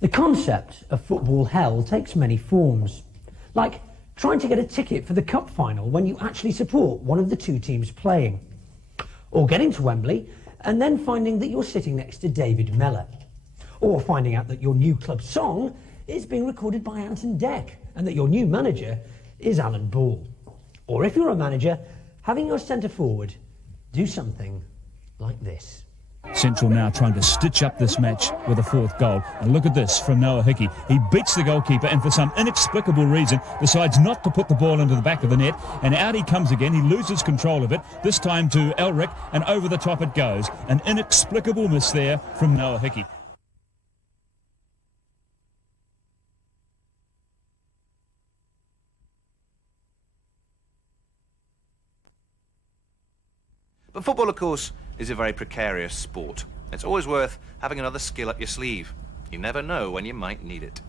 The concept of football hell takes many forms, like trying to get a ticket for the cup final when you actually support one of the two teams playing, or getting to Wembley and then finding that you're sitting next to David Mellor, or finding out that your new club song is being recorded by Anton Deck and that your new manager is Alan Ball. Or if you're a manager, having your centre forward do something like this. Central now trying to stitch up this match with a fourth goal. And look at this from Noah Hickey. He beats the goalkeeper and for some inexplicable reason decides not to put the ball into the back of the net. And out he comes again. He loses control of it, this time to Elric, and over the top it goes. An inexplicable miss there from Noah Hickey. But football, of course, is a very precarious sport. It's always worth having another skill up your sleeve. You never know when you might need it.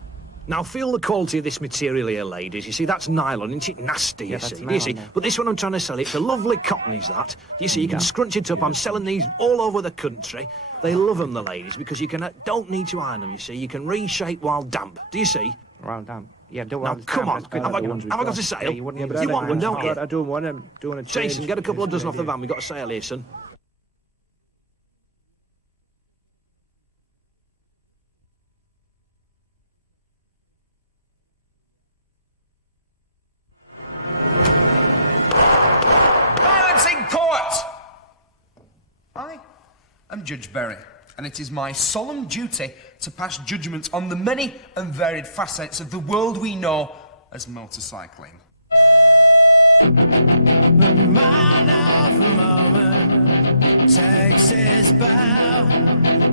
Now, feel the quality of this material here, ladies. You see, that's nylon, isn't it? Nasty, you see. Do you see? But this one I'm trying to sell, it's a lovely cotton, is that? Do you see? You can scrunch it up. I'm selling these all over the country. They love them, the ladies, because you can don't need to iron them, you see. You can reshape while damp. Do you see? While damp. Yeah, don't now, want come on. Have I got a sale? You want one, don't you? I don't want them doing a change. Jason, get a couple of dozen off the van. We've got a sale here, son. I'm Judge Berry, and it is my solemn duty to pass judgment on the many and varied facets of the world we know as motorcycling. The man of the moment takes his bow,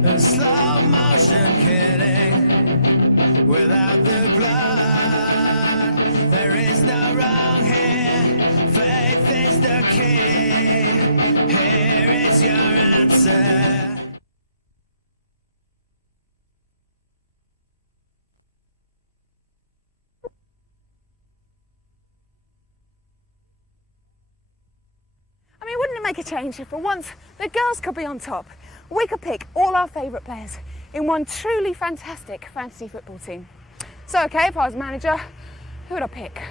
a slow motion killing without the blood. There is no wrong here, faith is the key. Here is your answer. I mean, wouldn't it make a change if for once the girls could be on top? We could pick all our favourite players in one truly fantastic fantasy football team. So, okay, if I was manager, who would I pick?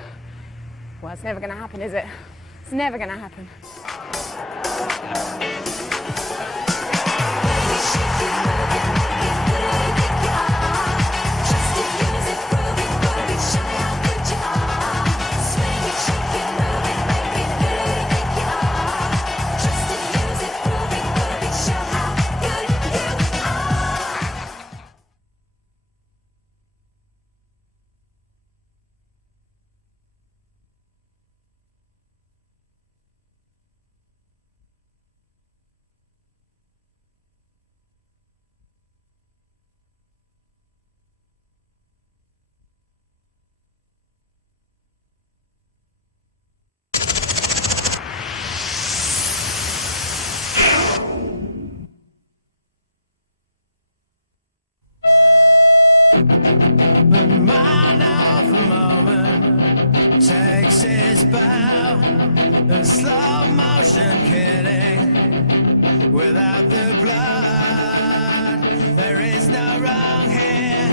Well, it's never going to happen, is it? It's never going to happen. The man of the moment takes his bow, a slow motion killing without the blood. There is no wrong here,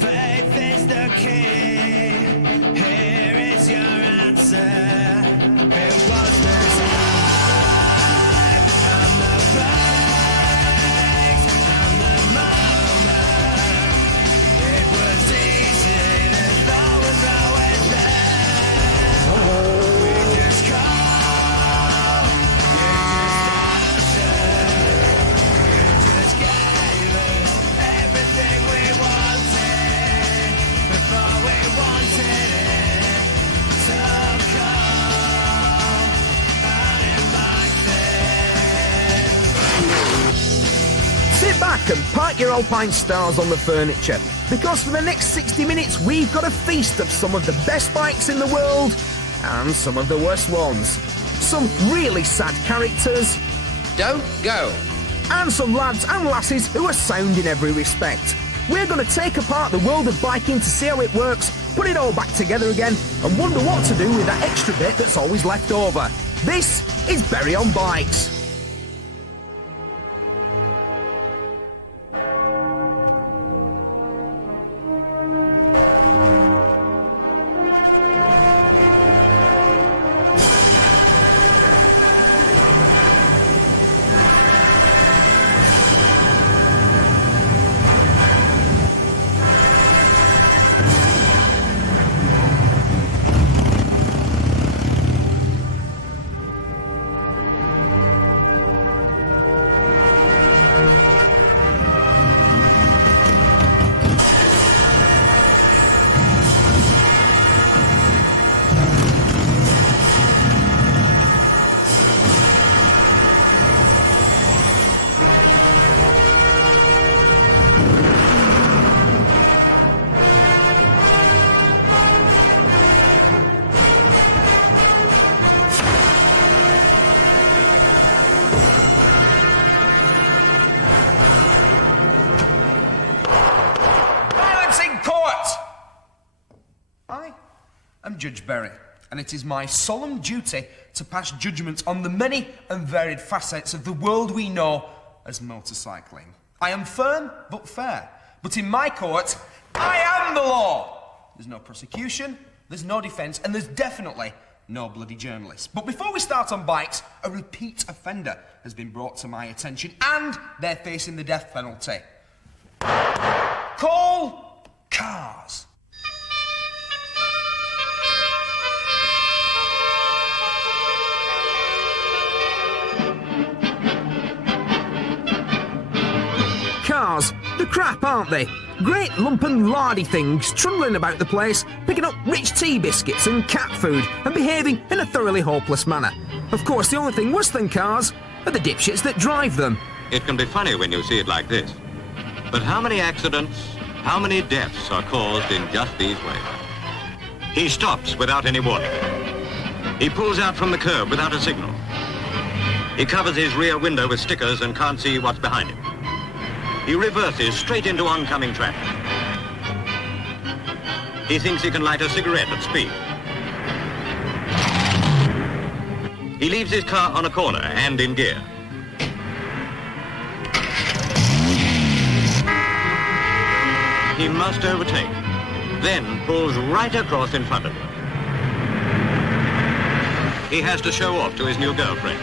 faith is the key. Here is your answer. It was the time and the place and the moment. It was easy, the thought was always there. We just called, you just answered. You just gave us everything we wanted before we wanted it to come uninvited. Sit back and park your Alpine Stars on the furniture, because for the next 60 minutes we've got a feast of some of the best bikes in the world and some of the worst ones. Some really sad characters. Don't go. And some lads and lasses who are sound in every respect. We're going to take apart the world of biking to see how it works, put it all back together again, and wonder what to do with that extra bit that's always left over. This is Berry on Bikes. I'm Judge Berry, and it is my solemn duty to pass judgment on the many and varied facets of the world we know as motorcycling. I am firm but fair, but in my court, I am the law. There's no prosecution, there's no defence, and there's definitely no bloody journalists. But before we start on bikes, a repeat offender has been brought to my attention, and they're facing the death penalty. Call cars. Cars, the crap, aren't they? Great lumpen lardy things trundling about the place, picking up rich tea biscuits and cat food and behaving in a thoroughly hopeless manner. Of course, the only thing worse than cars are the dipshits that drive them. It can be funny when you see it like this. But how many accidents, how many deaths are caused in just these ways? He stops without any warning. He pulls out from the curb without a signal. He covers his rear window with stickers and can't see what's behind him. He reverses straight into oncoming traffic. He thinks he can light a cigarette at speed. He leaves his car on a corner and in gear. He must overtake, then pulls right across in front of him. He has to show off to his new girlfriend.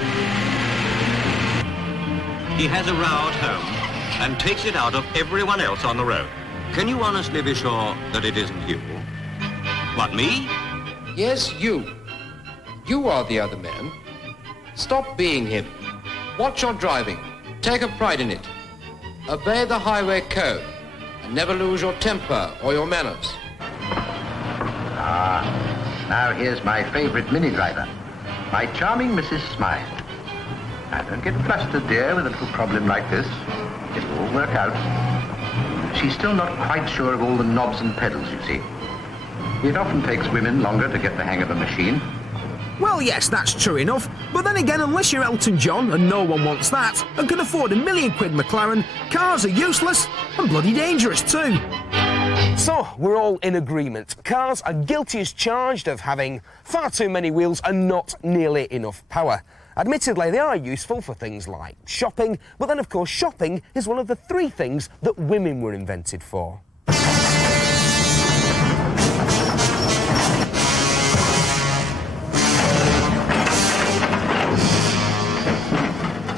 He has a row at home and takes it out of everyone else on the road. Can you honestly be sure that it isn't you? What, me? Yes, you. You are the other man. Stop being him. Watch your driving. Take a pride in it. Obey the highway code and never lose your temper or your manners. Ah, now here's my favorite mini driver, my charming Mrs. Smythe. Now, don't get flustered, dear, with a little problem like this. It'll all work out. She's still not quite sure of all the knobs and pedals, you see. It often takes women longer to get the hang of a machine. Well, yes, that's true enough. But then again, unless you're Elton John, and no one wants that, and can afford £1 million McLaren, cars are useless and bloody dangerous too. So, we're all in agreement. Cars are guilty as charged of having far too many wheels and not nearly enough power. Admittedly, they are useful for things like shopping, but then, of course, shopping is one of the 3 things that women were invented for.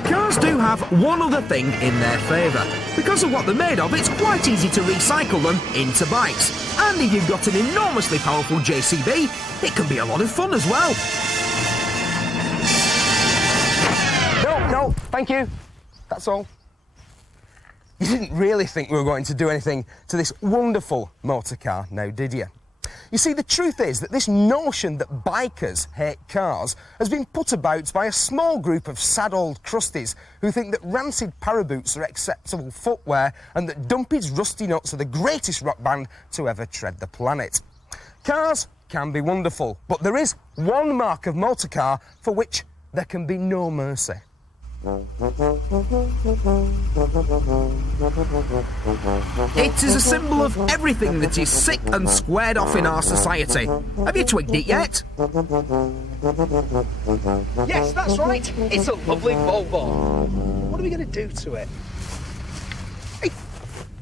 Cars do have one other thing in their favour. Because of what they're made of, it's quite easy to recycle them into bikes. And if you've got an enormously powerful JCB, it can be a lot of fun as well. No, thank you. That's all. You didn't really think we were going to do anything to this wonderful motor car now, did you? You see, the truth is that this notion that bikers hate cars has been put about by a small group of sad old crusties who think that rancid paraboots are acceptable footwear and that Dumpy's Rusty Nuts are the greatest rock band to ever tread the planet. Cars can be wonderful, but there is one mark of motor car for which there can be no mercy. It is a symbol of everything that is sick and squared off in our society. Have you twigged it yet? Yes, that's right. It's a lovely Volvo. What are we going to do to it? Hey,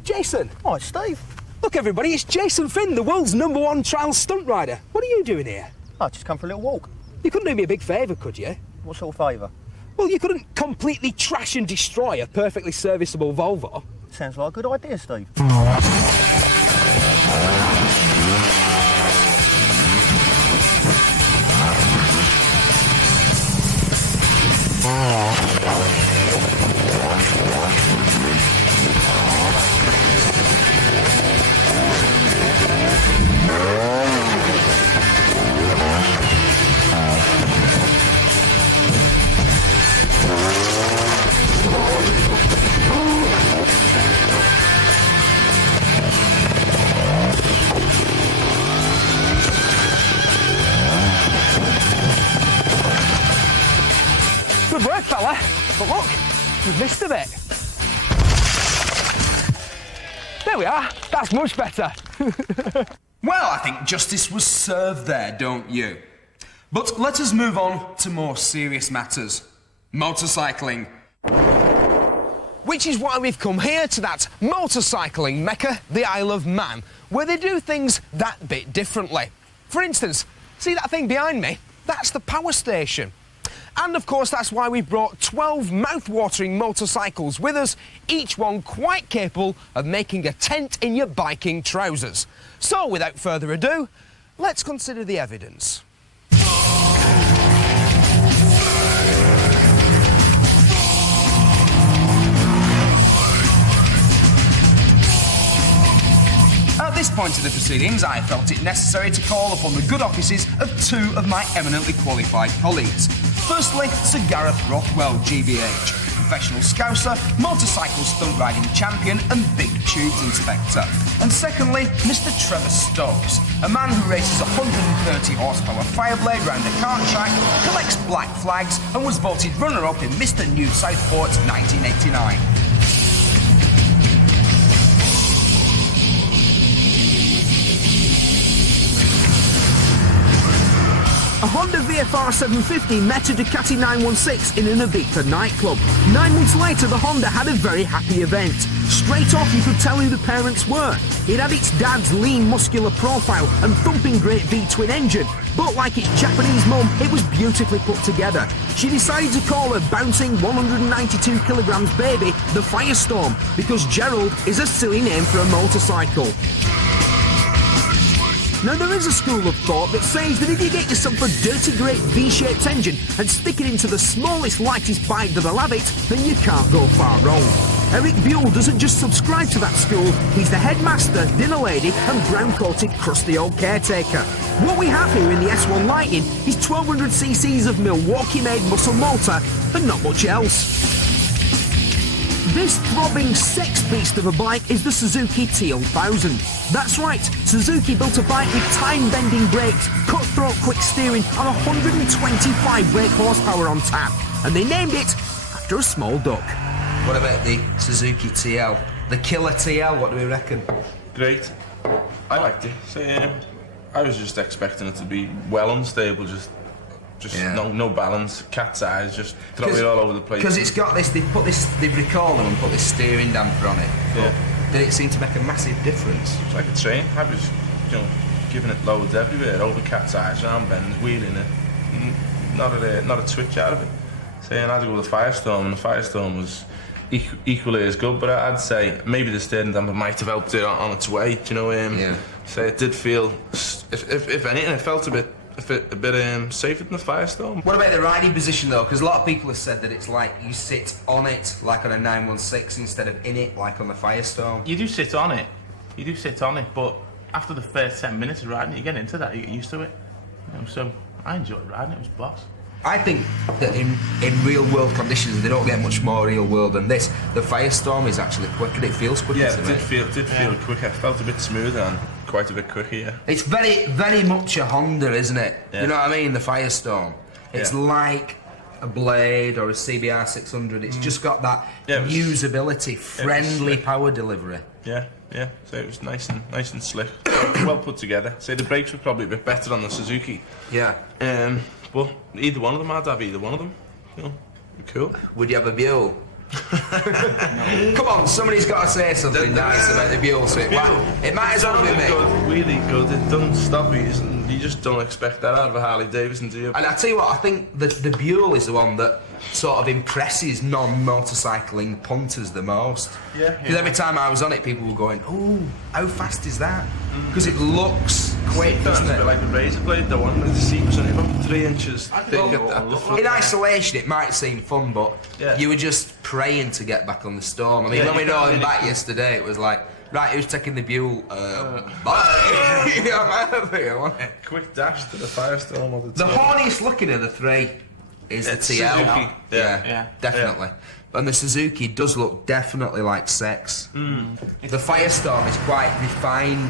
Jason. Oh, it's Steve. Look, everybody, it's Jason Finn, the world's #1 trial stunt rider. What are you doing here? Oh, just come for a little walk. You couldn't do me a big favour, could you? What sort of favour? Well, you couldn't completely trash and destroy a perfectly serviceable Volvo. Sounds like a good idea, Steve. Good work, fella. But look, you've missed a bit. There we are. That's much better. Well, I think justice was served there, don't you? But let us move on to more serious matters. Motorcycling. Which is why we've come here to that motorcycling mecca, the Isle of Man, where they do things that bit differently. For instance, see that thing behind me? That's the power station. And of course, that's why we brought 12 mouth-watering motorcycles with us, each one quite capable of making a tent in your biking trousers. So, without further ado, let's consider the evidence. At this point of the proceedings, I felt it necessary to call upon the good offices of two of my eminently qualified colleagues. Firstly, Sir Gareth Rothwell, GBH, professional scouser, motorcycle stunt riding champion and big tubes inspector. And secondly, Mr Trevor Stokes, a man who races a 130 horsepower Fireblade round a kart track, collects black flags and was voted runner-up in Mr New Southport 1989. A Honda VFR 750 met a Ducati 916 in an Ibiza nightclub. 9 months later, the Honda had a very happy event. Straight off, you could tell who the parents were. It had its dad's lean, muscular profile and thumping great V-twin engine. But like its Japanese mum, it was beautifully put together. She decided to call her bouncing 192 kilograms baby the Firestorm, because Gerald is a silly name for a motorcycle. Now, there is a school of thought that says that if you get yourself a dirty great V-shaped engine and stick it into the smallest, lightest bike that'll have it, then you can't go far wrong. Eric Buell doesn't just subscribe to that school, he's the headmaster, dinner lady and brown-coated crusty old caretaker. What we have here in the S1 Lightning is 1200 cc's of Milwaukee-made muscle motor and not much else. This throbbing sex beast of a bike is the Suzuki T1000. That's right, Suzuki built a bike with time-bending brakes, cutthroat quick steering and 125 brake horsepower on tap. And they named it after a small duck. What about the Suzuki TL? The killer TL, what do we reckon? Great. I liked it. So, I was just expecting it to be well unstable, just no balance, cat's eyes, just throw it all over the place. Because it's got this, they've recalled them and put this steering damper on it. Yeah. Did it seem to make a massive difference? It's like a train. I was, giving it loads everywhere, over cat's eyes, round bends, wheeling it. Not a twitch out of it. So I had to go with the Firestorm, and the Firestorm was equally as good, but I'd say maybe the steering damper might have helped it on its way, So it did feel, if anything, it felt a bit safer than the Firestorm. What about the riding position though? Because a lot of people have said that it's like you sit on it like on a 916 instead of in it like on the Firestorm. You do sit on it, but after the first 10 minutes of riding it, you get into that, you get used to it. So I enjoyed riding it, it was boss. I think that in real world conditions, they don't get much more real world than this. The Firestorm is actually quicker, it feels quicker to me. It did feel quicker, it felt a bit smoother and quite a bit quicker, yeah. It's very, very much a Honda, isn't it? Yeah. You know what I mean, the Firestorm. It's like a Blade or a CBR 600, it's just got that usability, friendly power delivery. Yeah, so it was nice and slick, well put together. So the brakes were probably a bit better on the Suzuki. Yeah. But either one of them, I'd have either one of them. Cool. Would you have a Buell? Come on, somebody's got to say something nice about the Buell, so it might as well be me. Really good, it doesn't stop you, you just don't expect that out of a Harley Davidson, do you? And I tell you what, I think the Buell is the one that sort of impresses non-motorcycling punters the most. Because every time I was on it, people were going, "Ooh, how fast is that?" Because it looks quick, doesn't it? It's a bit like a razor blade, the one with the seat was only about 3 inches thick at the front. In isolation, it might seem fun, but you were just praying to get back on the Storm. I mean, when we rode him back yesterday, it was like, right, who's taking the Buell? Bye. Quick dash to the Firestorm all the time. The horniest looking of the three is the TL. Suzuki. Yeah, definitely. Yeah. And the Suzuki does look definitely like sex. The Firestorm is quite refined,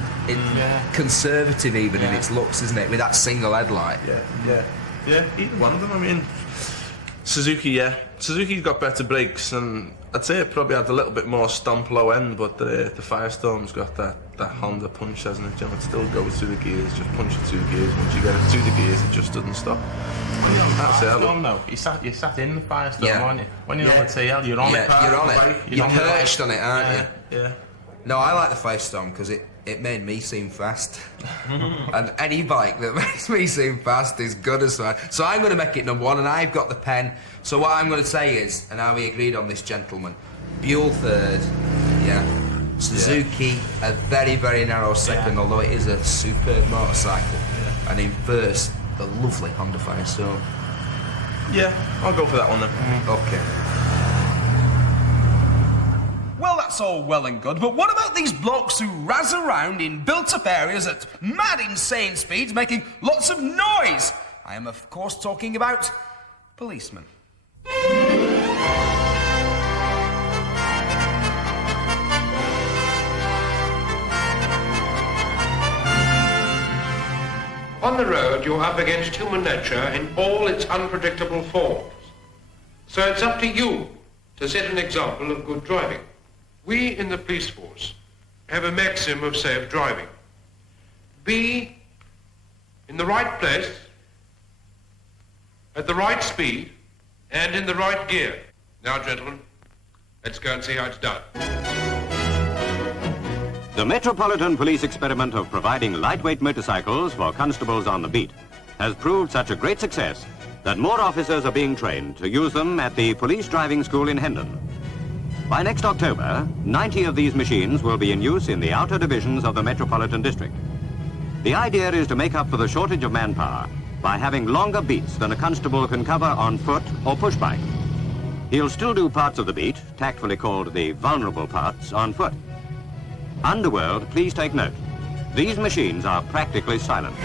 conservative even in its looks, isn't it? With that single headlight. Yeah, either one of them. I mean, Suzuki's got better brakes, and I'd say it probably had a little bit more stomp low end, but the Firestorm's got that Honda punch, hasn't it, Jim? It still goes through the gears, just punch it 2 gears. Once you get it through the gears, it just doesn't stop. That's it. No, you sat in the Firestorm, aren't you? When you're on the TL, you're on it. You're on it. You're perched on it, aren't you? Yeah. No, I like the Firestorm because it made me seem fast. And any bike that makes me seem fast is good as well. So I'm going to make it number 1, and I've got the pen. So what I'm going to say is, and how we agreed on this, gentleman, Buell third, Suzuki a very, very narrow second, although it is a superb motorcycle. And in first, the lovely Honda Firestorm. Yeah, I'll go for that one then. Okay. Well, that's all well and good, but what about these blokes who razz around in built-up areas at mad, insane speeds, making lots of noise? I am, of course, talking about policemen. On the road, you're up against human nature in all its unpredictable forms. So it's up to you to set an example of good driving. We in the police force have a maxim of safe driving. Be in the right place, at the right speed, and in the right gear. Now, gentlemen, let's go and see how it's done. The Metropolitan Police experiment of providing lightweight motorcycles for constables on the beat has proved such a great success that more officers are being trained to use them at the Police Driving School in Hendon. By next October, 90 of these machines will be in use in the outer divisions of the Metropolitan District. The idea is to make up for the shortage of manpower by having longer beats than a constable can cover on foot or push bike. He'll still do parts of the beat, tactfully called the vulnerable parts, on foot. Underworld, please take note. These machines are practically silent.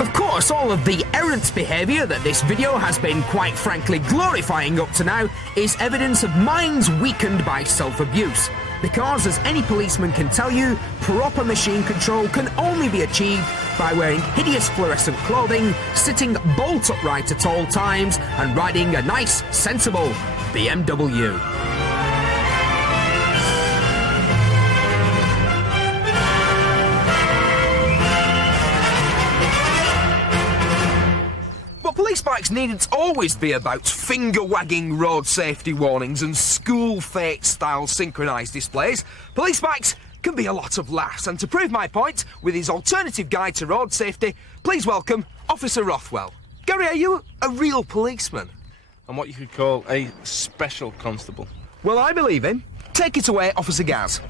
Of course, all of the errant behaviour that this video has been quite frankly glorifying up to now is evidence of minds weakened by self-abuse. Because, as any policeman can tell you, proper machine control can only be achieved by wearing hideous fluorescent clothing, sitting bolt upright at all times, and riding a nice, sensible BMW. Police bikes needn't always be about finger-wagging road safety warnings and school fete-style synchronised displays. Police bikes can be a lot of laughs, and to prove my point, with his alternative guide to road safety, please welcome Officer Rothwell. Gary, are you a real policeman? I'm what you could call a special constable. Well, I believe him. Take it away, Officer Gaz.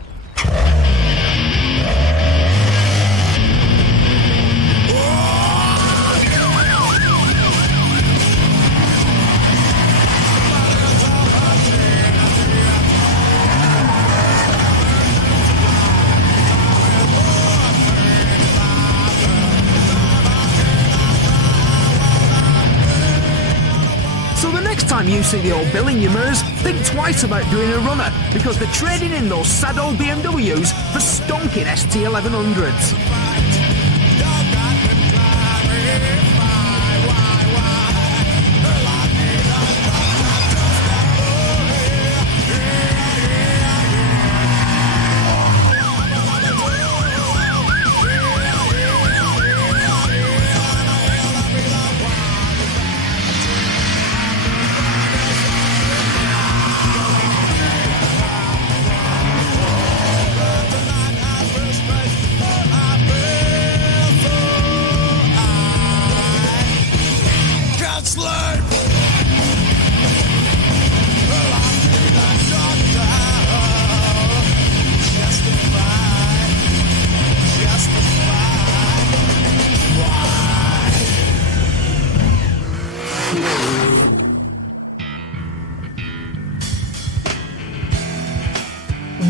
Time you see the old bill in your mirrors, think twice about doing a runner, because they're trading in those sad old BMWs for stonking ST1100s.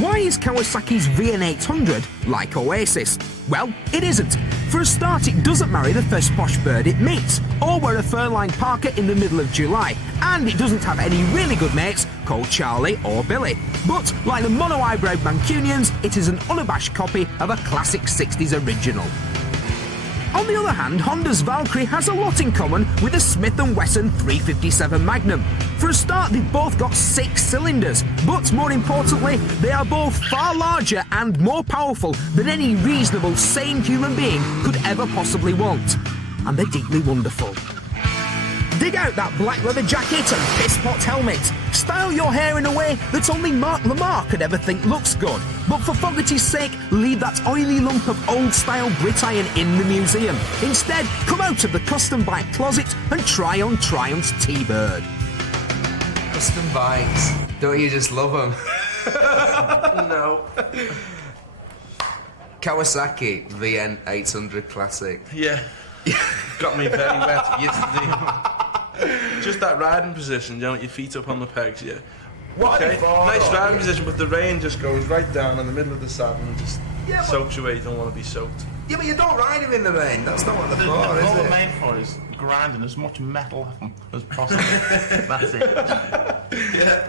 Why is Kawasaki's VN800 like Oasis? Well, it isn't. For a start, it doesn't marry the first posh bird it meets, or wear a fur-lined parka in the middle of July, and it doesn't have any really good mates called Charlie or Billy. But, like the mono-eyebrowed Mancunians, it is an unabashed copy of a classic 60s original. On the other hand, Honda's Valkyrie has a lot in common with the Smith & Wesson 357 Magnum. For a start, they've both got 6 cylinders, but more importantly, they are both far larger and more powerful than any reasonable, sane human being could ever possibly want. And they're deeply wonderful. Dig out that black leather jacket and piss-pot helmet. Style your hair in a way that only Mark Lamar could ever think looks good. But for Fogarty's sake, leave that oily lump of old-style Brit iron in the museum. Instead, come out of the custom bike closet and try on Triumph's T-Bird. Custom bikes. Don't you just love them? No. Kawasaki VN 800 Classic. Yeah. Got me very wet yesterday. Just that riding position, you know, with your feet up on the pegs, yeah. What okay, nice riding position, but the rain just goes right down in the middle of the saddle and just soaks you away. You don't want to be soaked. Yeah, but you don't ride them in the rain. That's not what they're for, All is they're it? made for is grinding as much metal as possible. That's it. Yeah.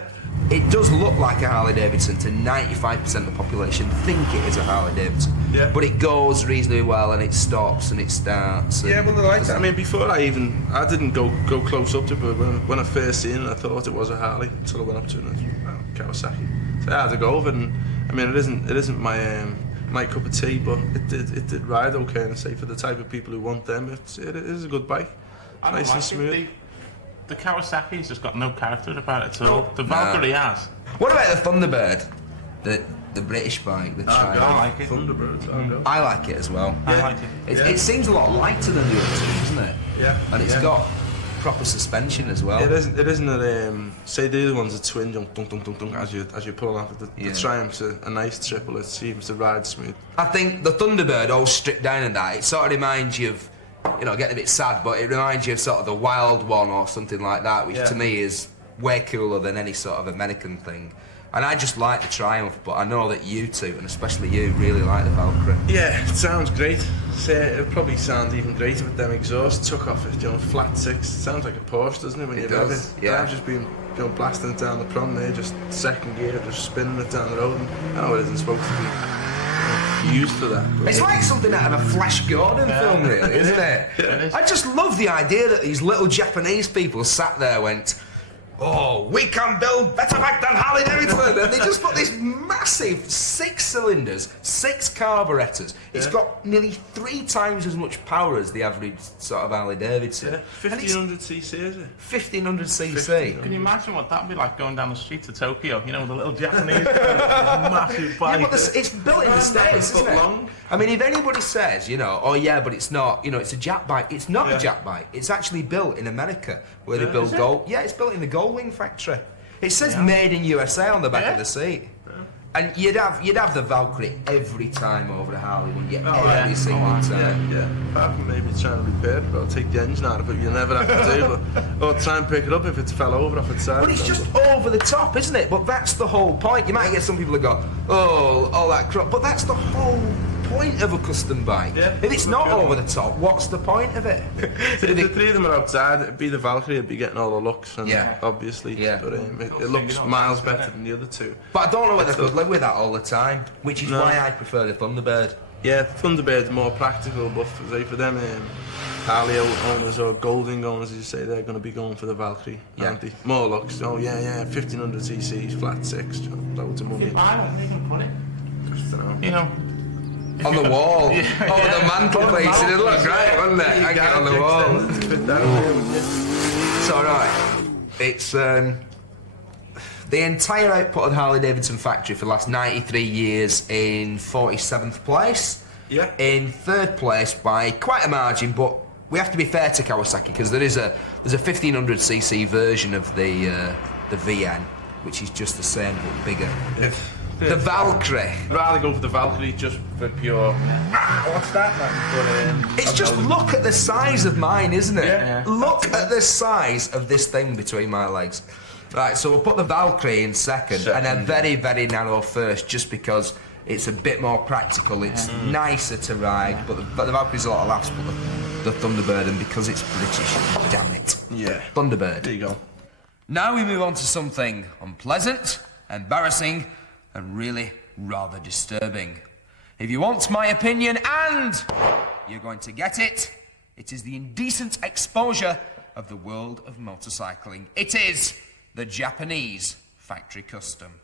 It does look like a Harley Davidson to 95% of the population think it is a Harley Davidson. Yeah. But it goes reasonably well and it stops and it starts. Yeah, well, I like that. I mean, before I didn't go close up to it, but when I first seen it, I thought it was a Harley until I went up to it and I thought, oh, Kawasaki. So I had to go over it, and I mean, it isn't my cup of tea, but it did ride okay, and say for the type of people who want them, it is a good bike. Nice and smooth. The Kawasaki's just got no character about it at all. The Valkyrie has. What about the Thunderbird? The British bike, the Triumph. I like it. Thunderbird. I like it as well. I like it. It seems a lot lighter than the other two, doesn't it? Yeah. And it's got proper suspension as well. It isn't say the other one's a twin jump dunk dunk dunk dunk as you're pulling off. The Triumph's a nice triple. It seems to ride smooth. I think the Thunderbird all stripped down and that, it sort of reminds you of, you know, getting a bit sad, but it reminds you of sort of the Wild One or something like that, which to me is way cooler than any sort of American thing. And I just like the Triumph, but I know that you two, and especially you, really like the Valkyrie. Yeah, it sounds great. It'd probably sound even greater with them exhausts took off it, you know, flat six. It sounds like a Porsche, doesn't it, when you rev it? Yeah. I've just been, you know, blasting it down the prom there, just second gear, just spinning it down the road. And I know it isn't supposed to be used for that. But it's like something out of a Flash Gordon film, really, isn't it? Yeah. I just love the idea that these little Japanese people sat there and went, oh, we can build better bike than Harley Davidson. And they just put this massive 6 cylinders, 6 carburetors. It's got nearly 3 times as much power as the average sort of Harley Davidson. Yeah, 1500cc, is it? 1500cc. Can you imagine what that'd be like going down the street to Tokyo? You know, the little Japanese massive bike. Yeah, but it's built in the States, isn't it? Long. I mean, if anybody says, you know, oh yeah, but it's not, you know, it's a Jap bike. It's not a Jap bike. It's actually built in America, where they build gold. Yeah, it's built in the Goldwing factory. It says made in USA on the back of the seat. And you'd have the Valkyrie every time over the Harley, wouldn't you? Every single time. Yeah. Apart from maybe trying to repair it, or take the engine out of it, you never have to do. Or try and pick it up if it fell over off its side. But it's just over the top, isn't it? But that's the whole point. You might get some people who go, oh, all that crap. But that's the whole point of a custom bike. Yeah, if it's not over the top, what's the point of it? If the 3 of them are outside, it'd be the Valkyrie, it'd be getting all the looks, and obviously. Yeah. But it looks miles better than the other 2. But I don't know whether I could live with that all the time, which is why I prefer the Thunderbird. Yeah, Thunderbird's more practical, but for them Harley owners or Goldwing owners, as you say, they're going to be going for the Valkyrie, aren't they? More looks. Oh yeah, 1500cc, flat 6, loads of money. I don't think I can put it. Just, you know. On the wall. The mantelpiece. It'd look great, wouldn't it? Hang it on the wall. It's alright. It's the entire output of the Harley Davidson factory for the last 93 years in 47th place. Yeah. In 3rd place by quite a margin, but we have to be fair to Kawasaki because there's a 1500cc version of the VN, which is just the same but bigger. The Valkyrie. I'd rather go for the Valkyrie just for pure. What's that, man? But, it's just look at the size of mine, isn't it? Yeah. Look at the size of this thing between my legs. Right, so we'll put the Valkyrie in second. And a very, very narrow first, just because it's a bit more practical. It's nicer to ride, but the Valkyrie's a lot of laughs. But the Thunderbird, and because it's British, damn it. Yeah. Thunderbird. There you go. Now we move on to something unpleasant, embarrassing, and really rather disturbing. If you want my opinion and you're going to get it. It is the indecent exposure of the world of motorcycling. It is the Japanese factory custom.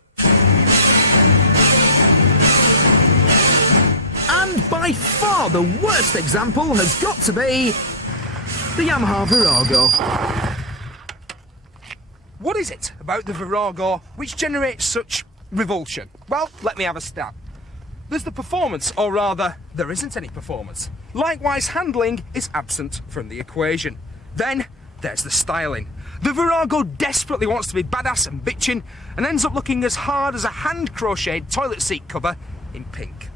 And by far the worst example has got to be the Yamaha Virago. What is it about the Virago which generates such revulsion? Well, let me have a stab. There's the performance, or rather, there isn't any performance. Likewise, handling is absent from the equation. Then, there's the styling. The Virago desperately wants to be badass and bitchin' and ends up looking as hard as a hand-crocheted toilet seat cover in pink.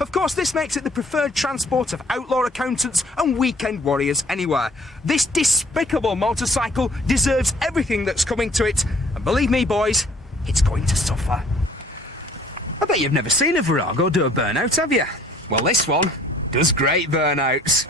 Of course, this makes it the preferred transport of outlaw accountants and weekend warriors anywhere. This despicable motorcycle deserves everything that's coming to it, and believe me, boys, it's going to suffer. I bet you've never seen a Virago do a burnout, have you? Well, this one does great burnouts.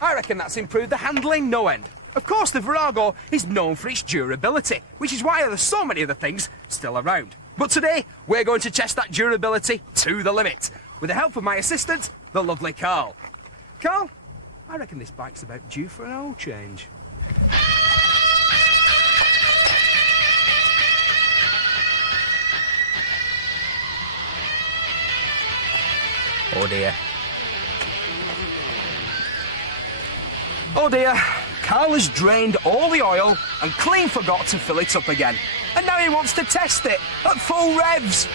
I reckon that's improved the handling no end. Of course, the Virago is known for its durability, which is why there's so many other things still around. But today, we're going to test that durability to the limit, with the help of my assistant, the lovely Carl. Carl, I reckon this bike's about due for an oil change. Oh dear. Oh dear, Carl has drained all the oil and clean forgot to fill it up again. And now he wants to test it at full revs.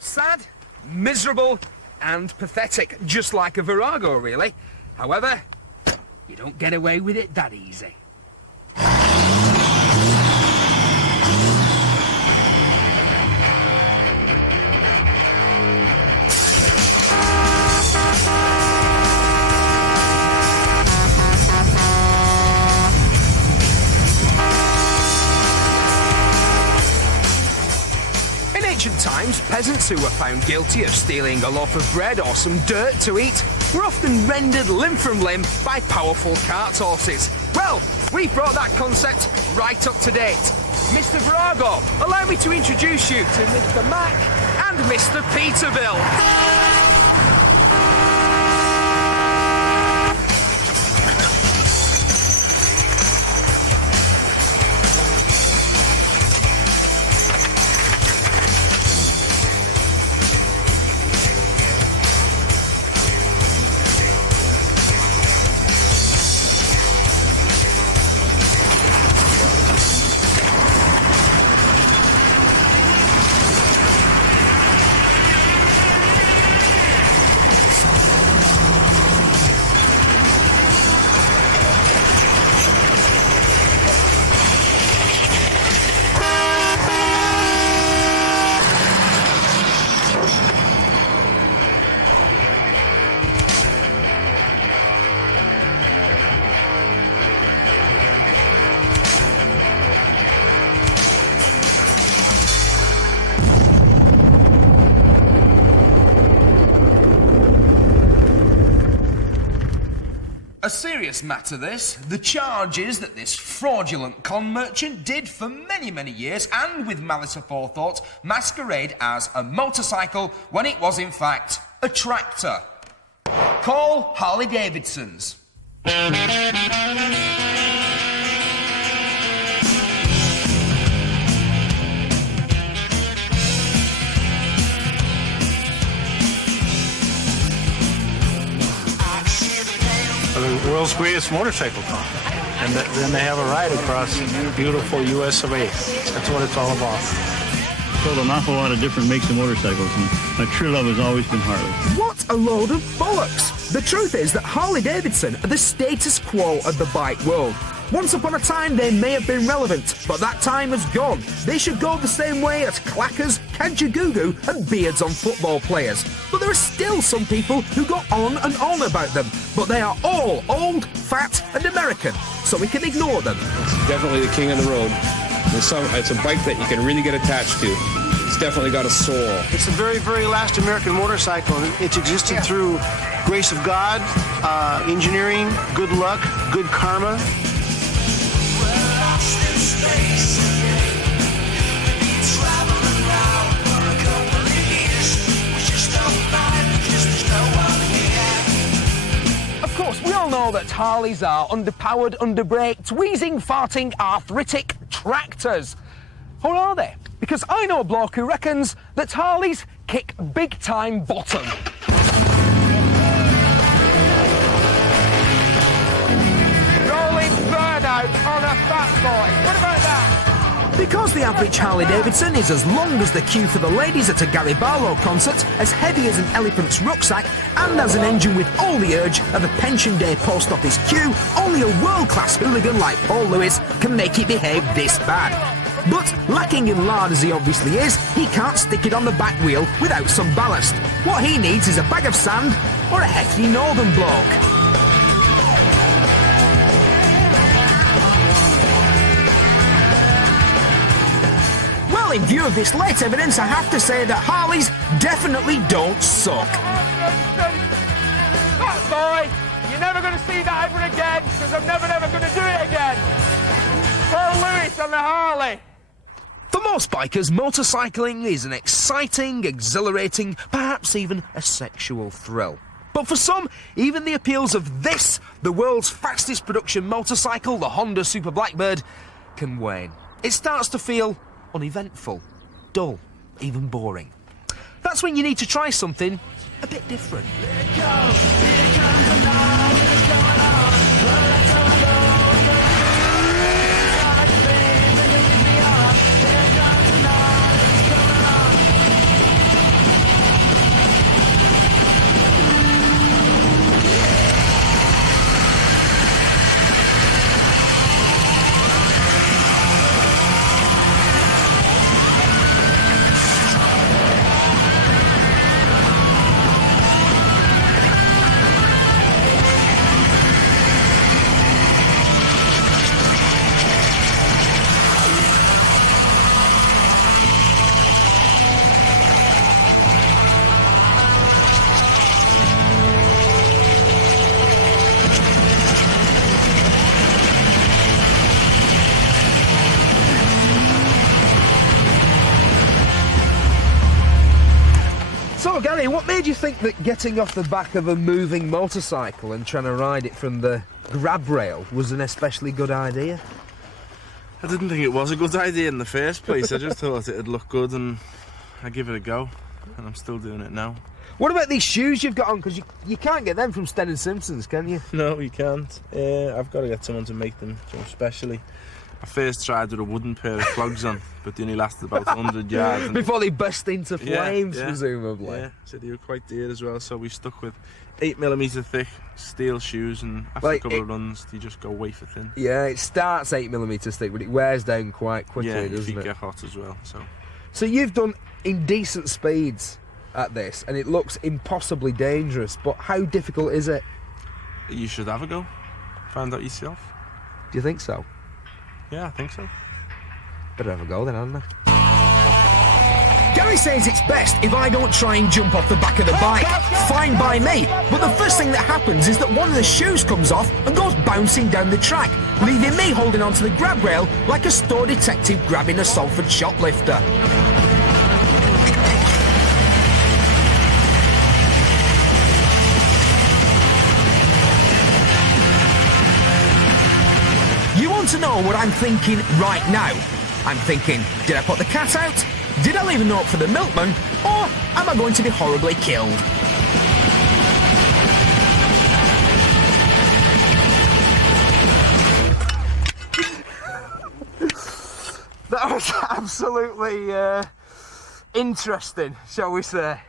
Sad, miserable, and pathetic, just like a Virago, really. However, you don't get away with it that easy. In ancient times, peasants who were found guilty of stealing a loaf of bread or some dirt to eat were often rendered limb from limb by powerful cart horses. Well, we've brought that concept right up to date. Mr. Virago, allow me to introduce you to Mr. Mac and Mr. Peterbilt. A serious matter, this. The charges that this fraudulent con merchant did for many, many years, and with malice aforethought, masquerade as a motorcycle when it was, in fact, a tractor. Call Harley Davidsons. The world's greatest motorcycle con. And then they have a ride across beautiful US of A. That's what it's all about. sold an awful lot of different makes of motorcycles, and my true love has always been Harley. What a load of bollocks! The truth is that Harley-Davidson are the status quo of the bike world. Once upon a time they may have been relevant, but that time has gone. They should go the same way as clackers, Kajagoogoo and beards on football players. But there are still some people who go on and on about them, but they are all old, fat and American, so we can ignore them. It's definitely the king of the road. It's a bike that you can really get attached to. It's definitely got a soul. It's the very, very last American motorcycle. It's existed through grace of God, engineering, good luck, good karma. Of course, we all know that Harleys are underpowered, underbraked, wheezing, farting, arthritic tractors. Or are they? Because I know a bloke who reckons that Harleys kick big-time bottom. Rolling burnout on a fat boy. What about that? Because the average Harley-Davidson is as long as the queue for the ladies at a Gary Barlow concert, as heavy as an elephant's rucksack, and has an engine with all the urge of a pension day post office queue, only a world-class hooligan like Paul Lewis can make it behave this bad. But, lacking in lard as he obviously is, he can't stick it on the back wheel without some ballast. What he needs is a bag of sand or a hefty northern bloke. Well, in view of this late evidence, I have to say that Harleys definitely don't suck. That boy, you're never going to see that ever again, because I'm never going to do it again. Paul Lewis on the Harley. For most bikers, motorcycling is an exciting, exhilarating, perhaps even a sexual thrill. But for some, even the appeals of this, the world's fastest production motorcycle, the Honda Super Blackbird, can wane. It starts to feel uneventful, dull, even boring. That's when you need to try something a bit different. So, Gary, what made you think that getting off the back of a moving motorcycle and trying to ride it from the grab rail was an especially good idea? I didn't think it was a good idea in the first place. I just thought it'd look good and I'd give it a go. And I'm still doing it now. What about these shoes you've got on? Because you can't get them from Sten & Simpsons, can you? No, you can't. I've got to get someone to make them, specially. I first tried with a wooden pair of clogs on, but they only lasted about 100 yards. Before they burst into flames, yeah, presumably. Yeah, so they were quite dear as well, so we stuck with 8mm thick steel shoes, and after a couple of runs, they just go wafer thin. Yeah, it starts 8mm thick, but it wears down quite quickly, doesn't it? Yeah, get hot as well, so. So you've done indecent speeds at this, and it looks impossibly dangerous, but how difficult is it? You should have a go. Find out yourself. Do you think so? Yeah, I think so. Better have a go then, hadn't I? Gary says it's best if I don't try and jump off the back of the bike. Fine by me. But the first thing that happens is that one of the shoes comes off and goes bouncing down the track, leaving me holding onto the grab rail like a store detective grabbing a Salford shoplifter. You want to know what I'm thinking right now? I'm thinking, did I put the cat out? Did I leave a note for the milkman? Or am I going to be horribly killed? That was absolutely interesting, shall we say.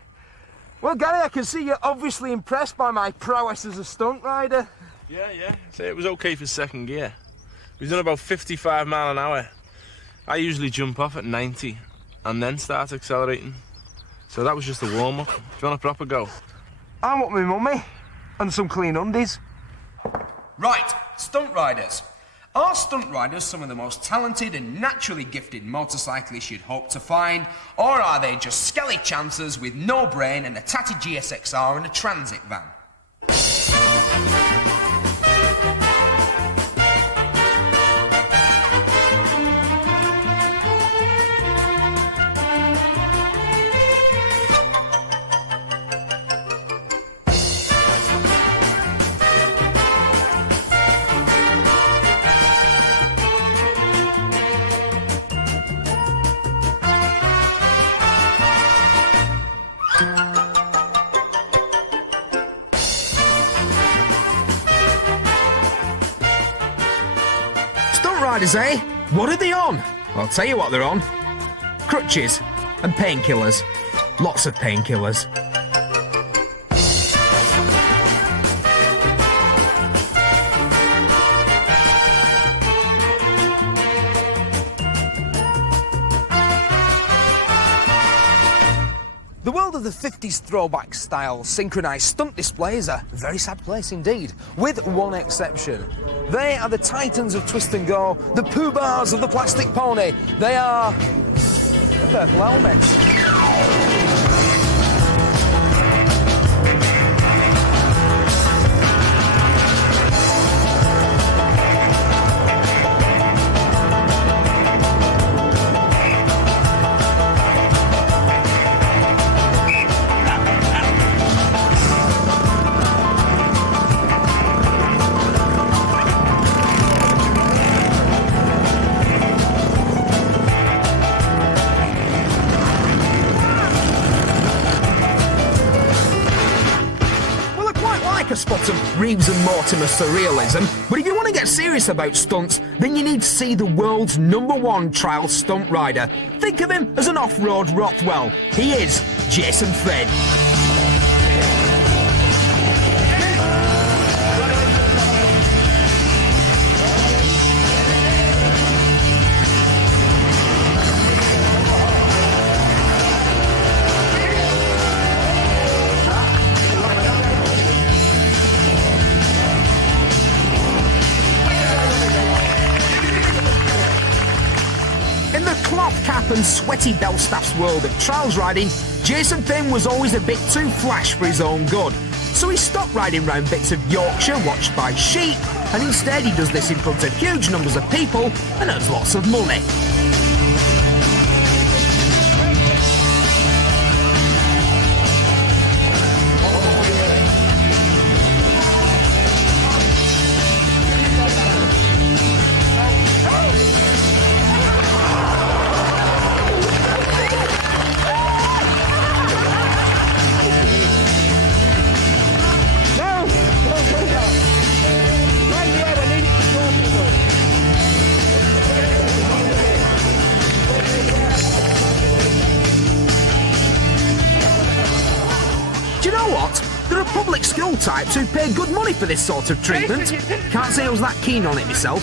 Well, Gary, I can see you're obviously impressed by my prowess as a stunt rider. Yeah. So it was okay for second gear. We've done about 55 mile an hour. I usually jump off at 90 and then start accelerating. So that was just a warm-up. Do you want a proper go? I want my mummy and some clean undies. Right, stunt riders. Are stunt riders some of the most talented and naturally gifted motorcyclists you'd hope to find, or are they just skelly chancers with no brain and a tatty GSXR and a transit van? Riders, eh? What are they on? I'll tell you what they're on. Crutches and painkillers. Lots of painkillers. The world of the 50s throwback style synchronised stunt display is a very sad place indeed, with one exception. They are the titans of twist and go, the poobahs of the plastic pony. They are the purple helmets. A spot of Reeves and Mortimer surrealism, but if you want to get serious about stunts, then you need to see the world's #1 trial stunt rider. Think of him as an off-road Rothwell. He is Jason Fred. And sweaty Belstaff's world of trials riding, Jason Finn was always a bit too flash for his own good. So he stopped riding round bits of Yorkshire watched by sheep, and instead he does this in front of huge numbers of people and earns lots of money. Types who pay good money for this sort of treatment. Can't say I was that keen on it myself.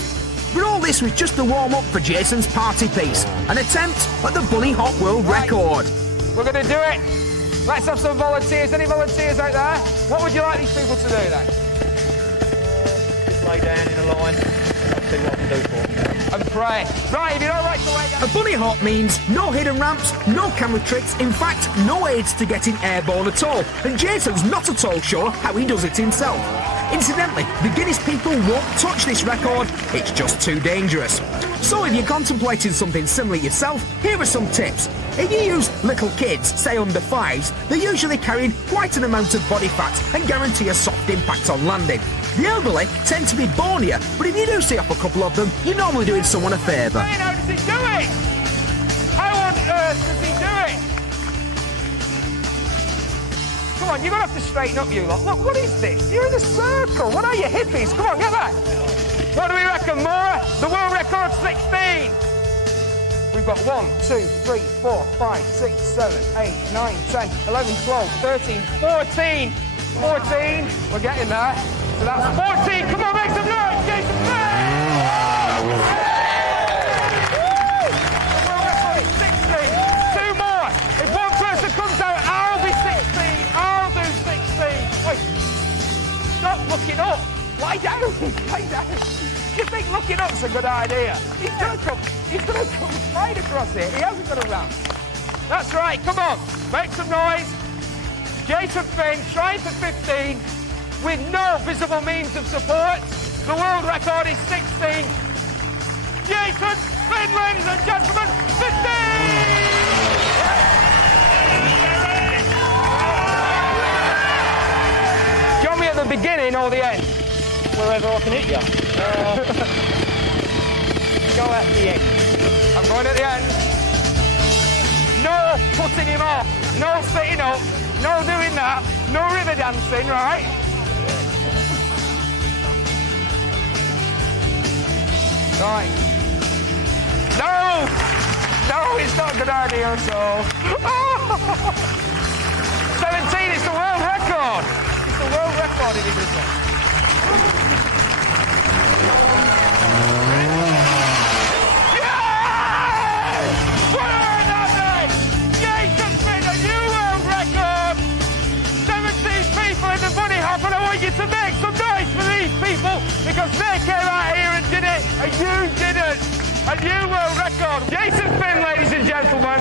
But all this was just a warm-up for Jason's party piece, an attempt at the Bunny Hop World Record. We're going to do it. Let's have some volunteers. Any volunteers out there? What would you like these people to do then? Just lay down in a line. I'll see what I can do for them. And pray. Right, if you don't like to lay down... A bunny hop means no hidden ramps, no camera tricks, in fact, no aids to getting airborne at all. And Jason's not at all sure how he does it himself. Incidentally, the Guinness people won't touch this record, it's just too dangerous. So if you're contemplating something similar yourself, here are some tips. If you use little kids, say under 5s, they're usually carrying quite an amount of body fat and guarantee a soft impact on landing. The elderly tend to be bonier, but if you do see off a couple of them, you're normally doing someone a favour. How does he do it? How on earth does he do it? Come on, you're going to have to straighten up, you lot. Look, what is this? You're in a circle. What are you, hippies? Come on, get that. What do we reckon, Maura? The world record's 16. We we've got 1, 2, 3, 4, 5, 6, 7, 8, 9, 10, 11, 12, 13, 14. 14. We're getting there. So that's 14. Come on, make some noise. Jason Woo! 16. 2 more. If one person comes out, I'll be 16. I'll do 16. Wait. Stop looking up. Lie down. Lie down. You think looking up's a good idea? He's gonna come right across here. He hasn't got a ramp. That's right. Come on. Make some noise. Jason Finn trying for 15 with no visible means of support. The world record is 16. Jason Finn, ladies and gentlemen, 15! Do you want me at the beginning or the end? Wherever I can hit you. Go at the end. I'm going at the end. No putting him off. No sitting up. No doing that. No river dancing, right? Right. No! No, it's not a good idea at all. 17 is the world record. It's the world record in England. In the bunny hop, and I want you to make some noise for these people because they came out here and did it, and you didn't. A new world record. Jason Finn, ladies and gentlemen.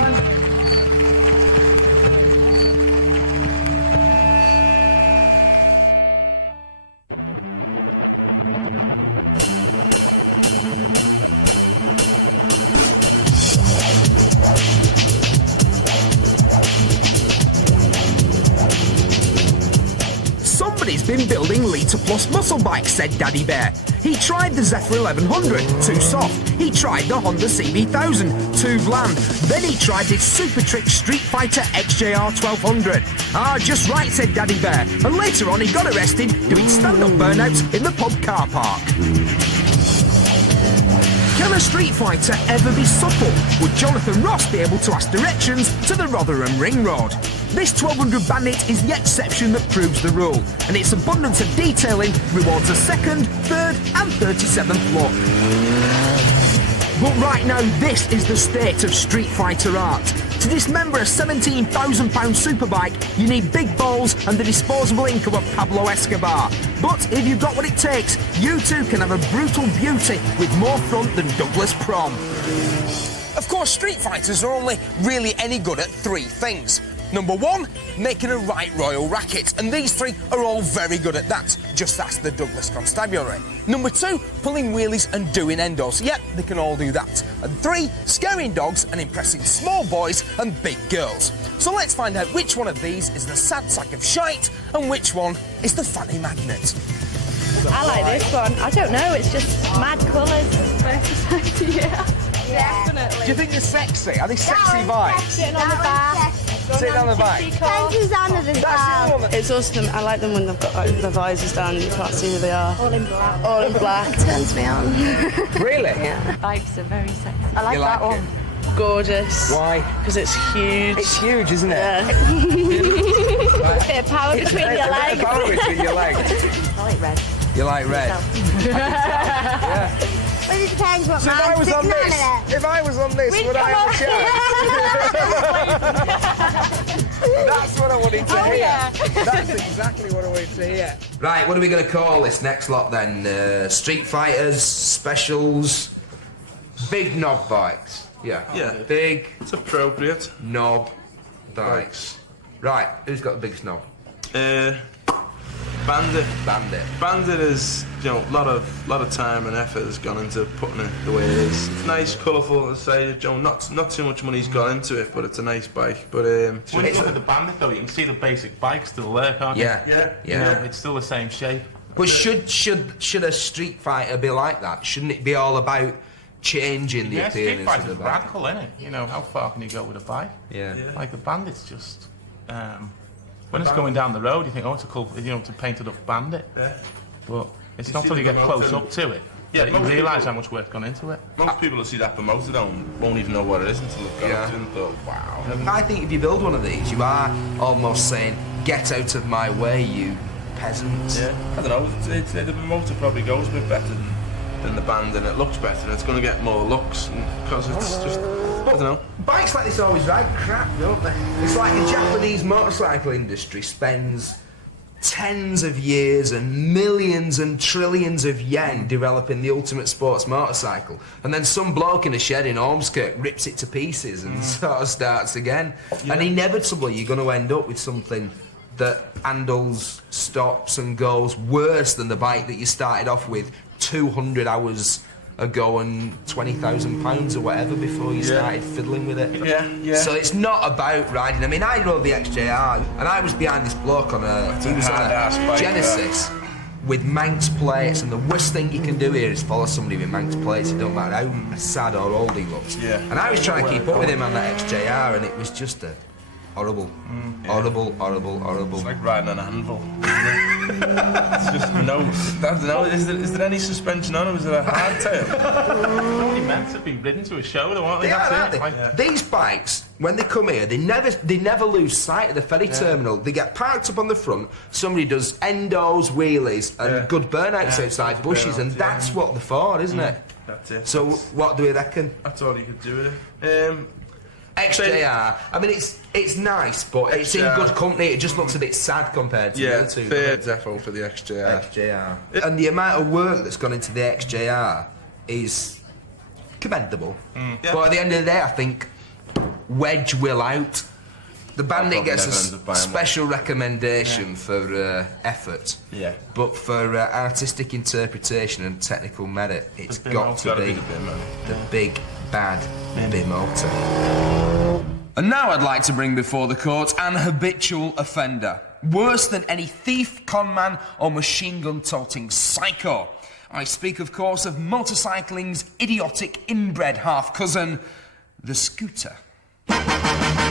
Somebody's been building Lita Plus muscle bikes, said Daddy Bear. He tried the Zephyr 1100, too soft. He tried the Honda CB1000, too bland. Then he tried his super trick Street Fighter XJR 1200. Ah, just right, said Daddy Bear. And later on he got arrested doing stand-up burnouts in the pub car park. Can a Street Fighter ever be supple? Would Jonathan Ross be able to ask directions to the Rotherham Ring Road? This 1200 Bandit is the exception that proves the rule, and its abundance of detailing rewards a 2nd, 3rd and 37th look. But right now, this is the state of Street Fighter art. To dismember a £17,000 superbike, you need big balls and the disposable income of Pablo Escobar. But if you've got what it takes, you too can have a brutal beauty with more front than Douglas Prom. Of course, Street Fighters are only really any good at 3 things. Number 1, making a right royal racket, and these 3 are all very good at that. Just ask the Douglas Constabulary. Number 2, pulling wheelies and doing endos. Yep, they can all do that. And 3, scaring dogs and impressing small boys and big girls. So let's find out which one of these is the sad sack of shite and which one is the fanny magnet. I like this one. I don't know, it's just mad colours. Yeah. Definitely. Do you think they're sexy? Are they sexy bikes? Sitting on the back. Sitting on the back. It's awesome. I like them when they've got like, the visors down and you can't see who they are. All in black. All in black. It turns me on. Really? Yeah. Bikes are very sexy. I like You that like one. Gorgeous. Why? Because it's huge. It's huge, isn't it? Yeah. Bit of power between your legs. Bit of power between your legs. I like red. You like red? Yeah. Well, it depends what So if I was on this, would I have a chance? That's what I wanted to hear. Yeah. That's exactly what I wanted to hear. Right, what are we going to call this next lot then? Street Fighters, specials, big knob bikes. Yeah. Yeah. Big. It's appropriate. Knob bikes. Right, who's got the biggest knob? Bandit. Bandit is, you know, a lot of time and effort has gone into putting it the way it is. It's nice, colourful, as I say, you know, not too much money's gone into it, but it's a nice bike. But when you look at the Bandit though, you can see the basic bike still there, can't you? Yeah. You know, it's still the same shape. But should a Street Fighter be like that? Shouldn't it be all about changing the appearance of the Street Fighter's bike? radical, isn't it? You know, how far can you go with a bike? Yeah. Like the Bandit's just... when it's going down the road, you think, oh, it's a cool, you know, it's a painted up Bandit. Yeah. But it's You not see until you the get close remote up to it Yeah, you realise how much work's gone into it. Most people that see that promoted won't even know what it is until they've got it and thought, wow. I think if you build one of these, you are almost saying, get out of my way, you peasants. Yeah, I don't know, the promoter probably goes a bit better than the band, and it looks better, and it's going to get more looks, because it's just, I don't know. Bikes like this always ride crap, don't they? It's like the Japanese motorcycle industry spends tens of years and millions and trillions of yen developing the ultimate sports motorcycle, and then some bloke in a shed in Ormskirk rips it to pieces and sort of starts again. Yeah. And inevitably you're going to end up with something that handles, stops and goes worse than the bike that you started off with 200 hours ago and £20,000 or whatever before you started fiddling with it. Yeah. So it's not about riding. I mean, I rode the XJR and I was behind this bloke on a Genesis with Manx plates, and the worst thing you can do here is follow somebody with Manx plates. It don't matter how sad or old he looks. Yeah. And I was trying to keep up with him on that XJR, and it was just a horrible. It's like riding on a anvil. It's just I don't know. Is there any suspension on it? Was it a hardtail? They're only meant to be ridden to a show, though, aren't they? They are, aren't they? These bikes, when they come here, they never lose sight of the ferry terminal. They get parked up on the front. Somebody does endos, wheelies, and good burnouts outside bushes, and that's what they're for, isn't it? That's it. So what do we reckon? That's all you could do with it. XJR. I mean, it's nice, but it's in good company. It just looks a bit sad compared to the other two. Third defo for the XJR. And the amount of work that's gone into the XJR is commendable. But at the end of the day, I think Wedge will out. The Bandit gets a special recommendation for effort. Yeah. But for artistic interpretation and technical merit, it's got to be the big bad Bimotor. And now I'd like to bring before the court an habitual offender. Worse than any thief, conman or machine gun toting psycho. I speak, of course, of motorcycling's idiotic inbred half-cousin, the scooter.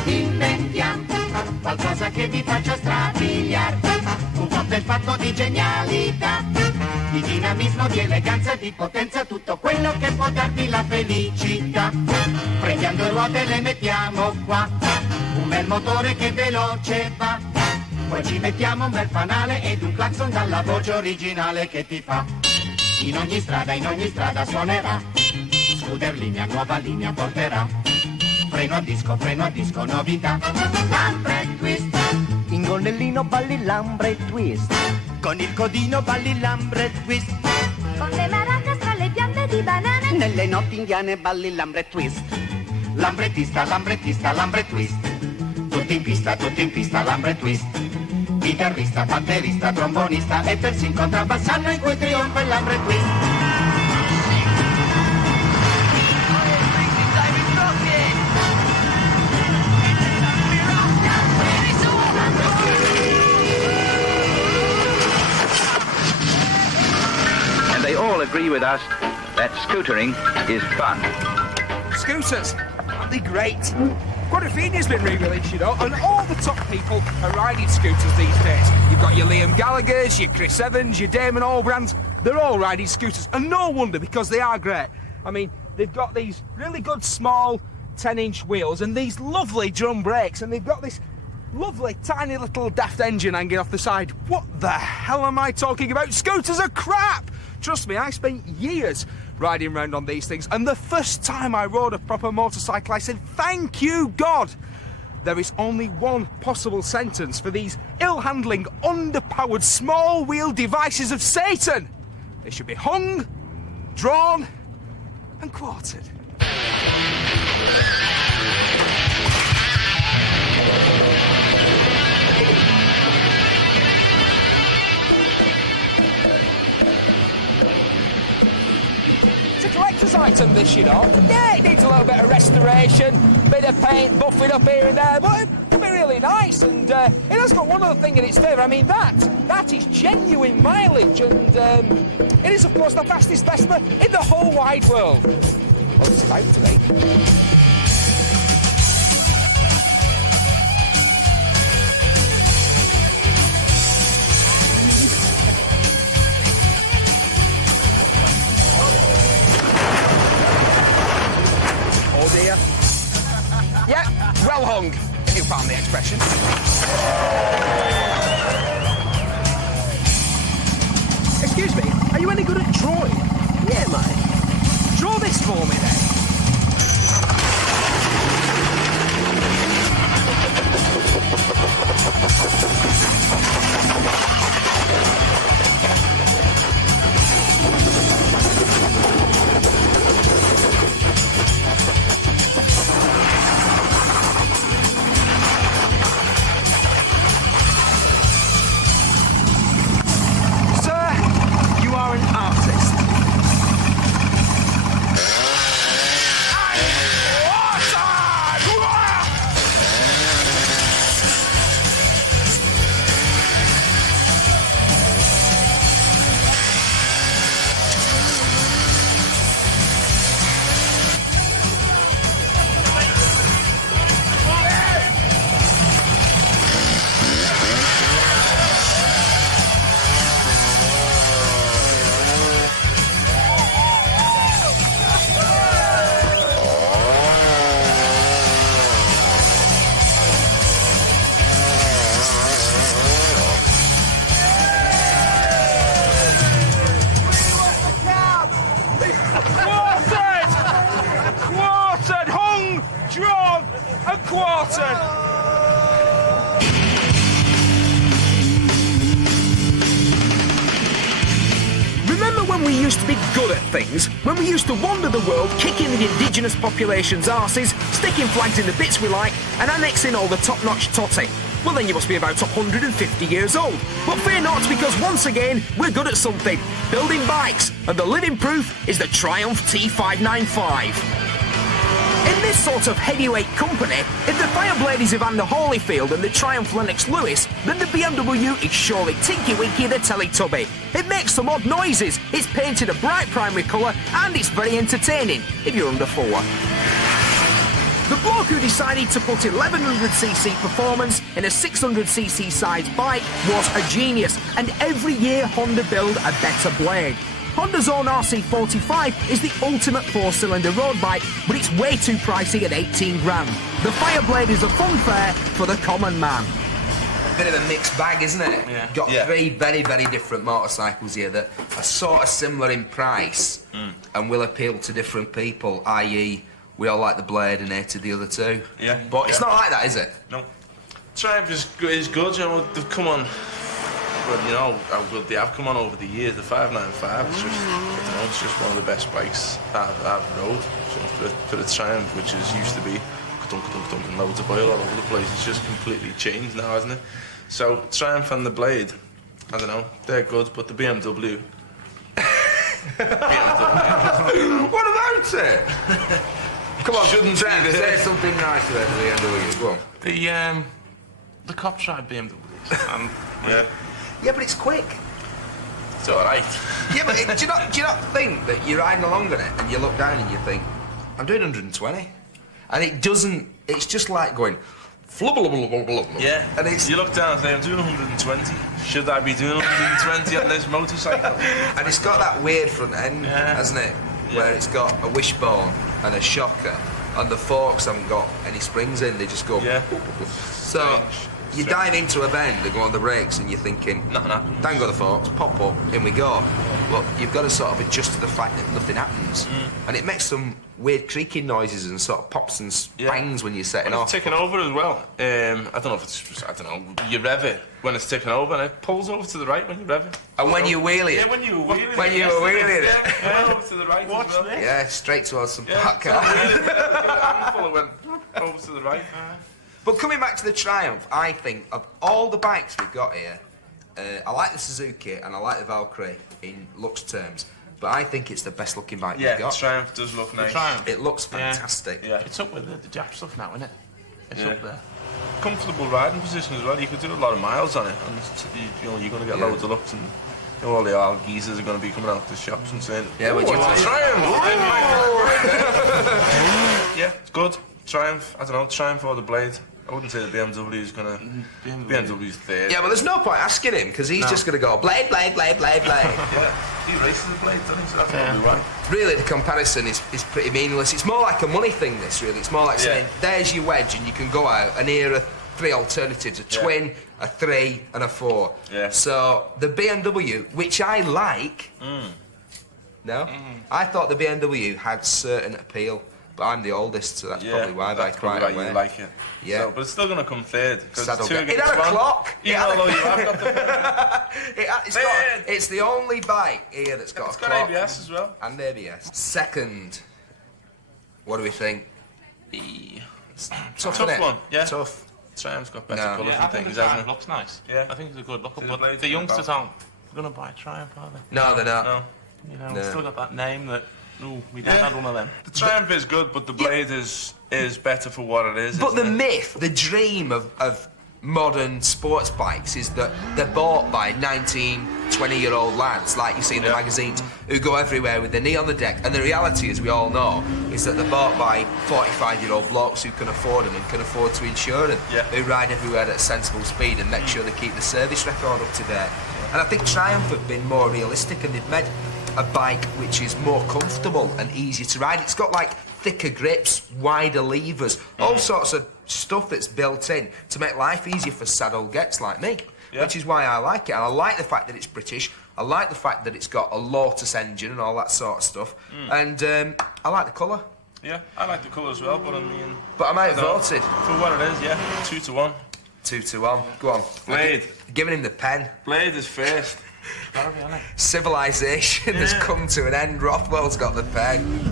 Inventiamo qualcosa che vi faccia strabiliar, un cocktail fatto di genialità, di dinamismo, di eleganza, di potenza, tutto quello che può darvi la felicità. Prendiamo due ruote e le mettiamo qua, un bel motore che veloce va, poi ci mettiamo un bel fanale ed un clacson dalla voce originale che ti fa. In ogni strada suonerà, scooter linea, nuova linea porterà. Freno a disco, novità. Lambre twist. In gonnellino balli lambre twist. Con il codino balli lambre twist. Con le maracas tra le piante di banane. Nelle notti indiane balli lambre twist. Lambrettista, lambre twist. Tutti in pista, lambre twist. Chitarrista, batterista, trombonista e persino contrabbassano in cui trionfa il lambre twist. They all agree with us that scootering is fun. Scooters, aren't they great? Quadrophenia's been re-released, you know, and all the top people are riding scooters these days. You've got your Liam Gallagher's, your Chris Evans, your Damon Albarns. They're all riding scooters, and no wonder, because they are great. I mean, they've got these really good small 10-inch wheels and these lovely drum brakes, and they've got this lovely tiny little daft engine hanging off the side. What the hell am I talking about? Scooters are crap! Trust me, I spent years riding around on these things, and the first time I rode a proper motorcycle, I said, thank you, God! There is only one possible sentence for these ill-handling, underpowered, small-wheel devices of Satan. They should be hung, drawn, and quartered. Collector's item, this, you know. Yeah, it needs a little bit of restoration, bit of paint, buffing up here and there, but it'll be really nice, and it has got one other thing in its favour. I mean, that is genuine mileage, and it is, of course, the fastest Vespa in the whole wide world. Well, it's about to be. Excuse me, are you any good at drawing? Yeah, mate. Draw this for me, then. Remember when we used to be good at things? When we used to wander the world, kicking the indigenous population's arses, sticking flags in the bits we like, and annexing all the top-notch totty? Well, then you must be about 150 years old. But fear not, because once again, we're good at something. Building bikes. And the living proof is the Triumph T595. In this sort of heavyweight company, if the Fireblade is Evander Holyfield and the Triumph Lennox Lewis, then the BMW is surely Tinky Winky the Teletubby. It makes some odd noises, it's painted a bright primary colour, and it's very entertaining, if you're under 4. The bloke who decided to put 1100cc performance in a 600cc size bike was a genius, and every year Honda build a better blade. Honda's own RC45 is the ultimate 4-cylinder road bike, but it's way too pricey at 18 grand. The Fireblade is a fun fare for the common man. Bit of a mixed bag, isn't it? Yeah. Got three very, very different motorcycles here that are sort of similar in price and will appeal to different people, i.e. we all like the Blade and hated the other two. Yeah. But it's not like that, is it? No. Triumph is good, you know, they've come on. But you know how good they have come on over the years. The 595, it's just, you know, it's just one of the best bikes I've rode. So for the Triumph, which is used to be and loads of oil all over the place, it's just completely changed now, hasn't it? So Triumph and the Blade, I don't know, they're good, but the BMW. What about it? Come on, shouldn't say something nice about the BMW. Go on. The cops tried BMWs. Yeah. Yeah, but it's quick. It's all right. Yeah, but do you not think that you're riding along on it and you look down and you think, I'm doing 120, and it doesn't. It's just like going, yeah. And you look down and say, I'm doing 120. Should I be doing 120 on this motorcycle? And it's got that weird front end, hasn't it? Where it's got a wishbone and a shocker, and the forks haven't got any springs in. They just go. Yeah. So. You dive into a bend and go on the brakes and you're thinking, nothing happens. Down go the forks, pop up, in we go. But you've got to sort of adjust to the fact that nothing happens. And it makes some weird creaking noises and sort of pops and bangs when you're setting off. It's taking over as well. I don't know if it's just, I don't know, you rev it when it's taking over and it pulls over to the right when you rev it. And when you wheelie it. Yeah, when you were wheeling it. When you were wheeling it. Yeah, over to the right. Watch as well. this. Yeah, straight towards some park car. It went over to the right. But coming back to the Triumph, I think of all the bikes we've got here, I like the Suzuki and I like the Valkyrie in looks terms, but I think it's the best looking bike we've got. Yeah, the Triumph does look nice. It looks fantastic. Yeah. It's up with the Jap stuff now, isn't it? It's up there. Comfortable riding position as well. You could do a lot of miles on it, and you know you're going to get loads of looks, and you know, all the old geezers are going to be coming out the shops and saying, "Yeah, what do you want?" Triumph. Yeah, it's good. Triumph. I don't know, Triumph or the Blade. I wouldn't say the BMW is going to... BMW's third. Yeah, but there's no point asking him, because he's just going to go, Blade, Blade, Blade, Blade, Blade. Yeah, he races the Blade, doesn't he? So that's probably right. Really, the comparison is pretty meaningless. It's more like a money thing, this, really. It's more like saying, there's your wedge, and you can go out and hear three alternatives: a twin, a 3, and a 4. Yeah. So the BMW, which I like. No, I thought the BMW had certain appeal, but I'm the oldest, so that's probably why I quite why you like it. Yeah, so, but it's still going to come third. It had a clock. Even although you have got the it's the only bike here that's got a clock. It's got ABS as well. And ABS. Second, what do we think? Tough one. Yeah. Tough. Triumph's got better colours Yeah, and I think things, the hasn't Triumph it? looks nice. Yeah. I think it's a good look, See the but blades the in the youngsters back. aren't going to buy a Triumph, are they? No, they're not. No. You know, No. it's still got that name that, ooh, we dad had one of them. The Triumph is good, but the blade is better for what it is. But the isn't it? myth, the dream of modern sports bikes is that they're bought by 19, 20-year-old lads, like you see in the magazines, who go everywhere with their knee on the deck. And the reality, as we all know, is that they're bought by 45-year-old blokes who can afford them and can afford to insure them, who ride everywhere at a sensible speed and make sure they keep the service record up to date. And I think Triumph have been more realistic, and they've made a bike which is more comfortable and easier to ride. It's got like thicker grips, wider levers, all sorts of stuff that's built in to make life easier for sad old gets like me, which is why I like it. And I like the fact that it's British. I like the fact that it's got a Lotus engine and all that sort of stuff. And I like the colour. Yeah, I like the colour as well, but I mean... But I might have voted. For what it is, yeah. 2-1. 2-1. Go on. Blade. Giving him the pen. Blade is first. Civilization has come to an end. Rothwell's got the pen.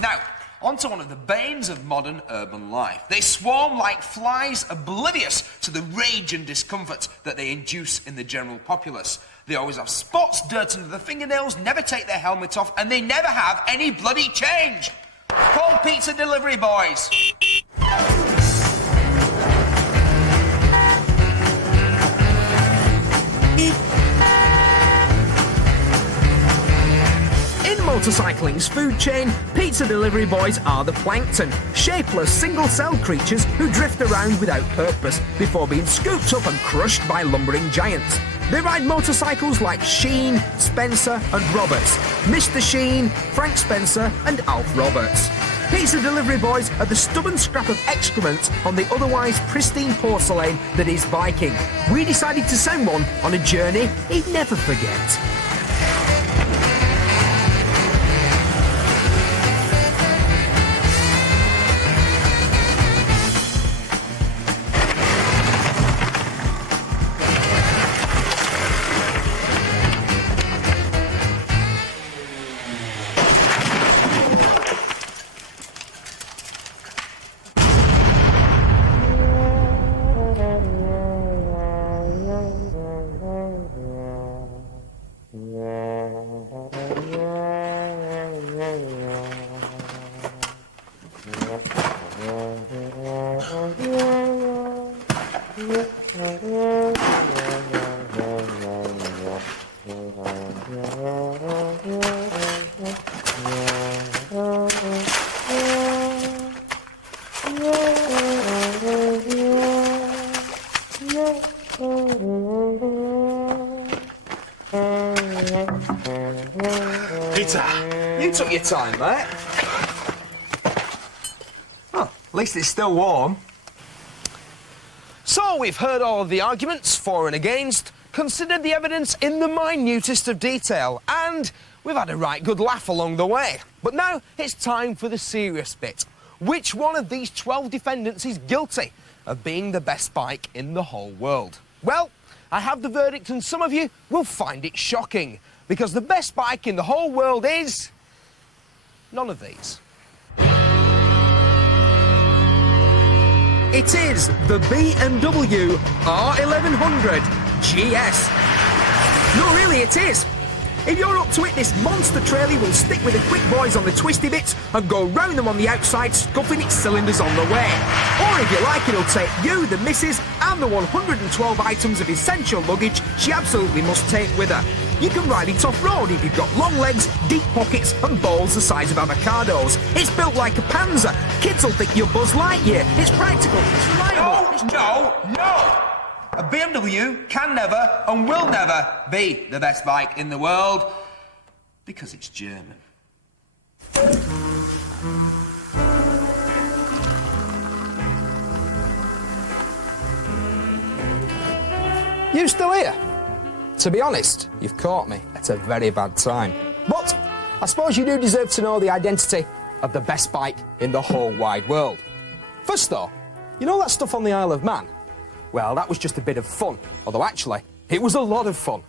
Now, on to one of the banes of modern urban life. They swarm like flies, oblivious to the rage and discomfort that they induce in the general populace. They always have spots, dirt under their fingernails, never take their helmet off, and they never have any bloody change. Call pizza delivery boys. In motorcycling's food chain, pizza delivery boys are the plankton, shapeless single-celled creatures who drift around without purpose before being scooped up and crushed by lumbering giants. They ride motorcycles like Sheen, Spencer and Roberts, Mr. Sheen, Frank Spencer and Alf Roberts. Pizza delivery boys are the stubborn scrap of excrement on the otherwise pristine porcelain that is biking. We decided to send one on a journey he'd never forget. You took your time, mate. Oh, at least it's still warm. So we've heard all of the arguments for and against, considered the evidence in the minutest of detail, and we've had a right good laugh along the way. But now it's time for the serious bit. Which one of these 12 defendants is guilty of being the best bike in the whole world? Well, I have the verdict, and some of you will find it shocking, because the best bike in the whole world is none of these. It is the BMW R1100 GS. No, really, it is. If you're up to it, this monster trailer will stick with the quick boys on the twisty bits and go round them on the outside, scuffing its cylinders on the way. Or if you like, it'll take you, the missus, and the 112 items of essential luggage she absolutely must take with her. You can ride it off-road if you've got long legs, deep pockets, and balls the size of avocados. It's built like a Panzer. Kids will think you're Buzz Lightyear. It's practical, it's reliable. No! A BMW can never and will never be the best bike in the world because it's German. You still here? To be honest, you've caught me at a very bad time. But I suppose you do deserve to know the identity of the best bike in the whole wide world. First though, you know that stuff on the Isle of Man? Well, that was just a bit of fun. Although actually, it was a lot of fun.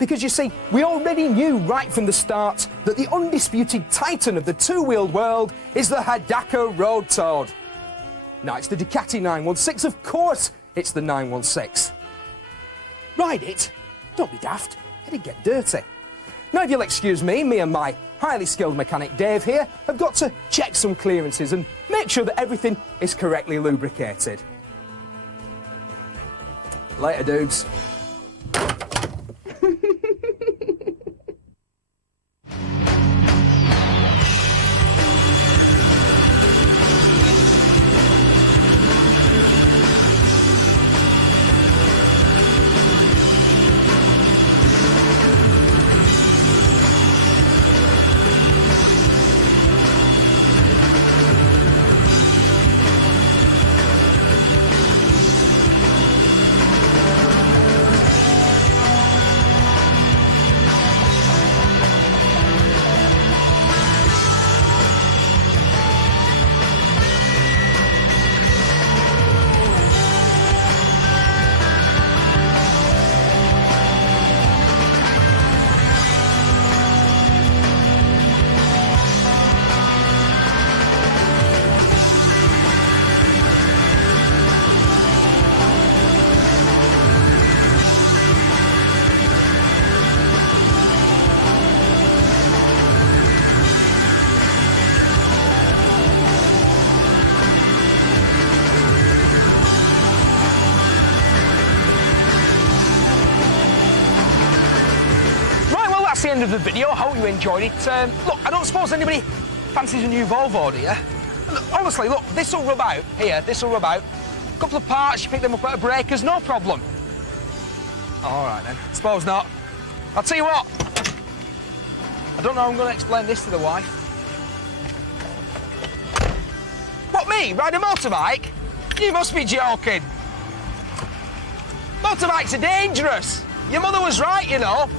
Because you see, we already knew right from the start that the undisputed titan of the two-wheeled world is the Hidaka Road Toad. Now, it's the Ducati 916, of course it's the 916. Ride it? Don't be daft, it'd get dirty. Now, if you'll excuse me and my highly skilled mechanic Dave here have got to check some clearances and make sure that everything is correctly lubricated. Later, dudes. That's the end of the video. I hope you enjoyed it. Look, I don't suppose anybody fancies a new Volvo, do you? Look, honestly, look, this will rub out. Here, this will rub out. A couple of parts, you pick them up at a breakers, no problem. All right, then. Suppose not. I'll tell you what. I don't know how I'm going to explain this to the wife. What, me? Ride a motorbike? You must be joking. Motorbikes are dangerous. Your mother was right, you know.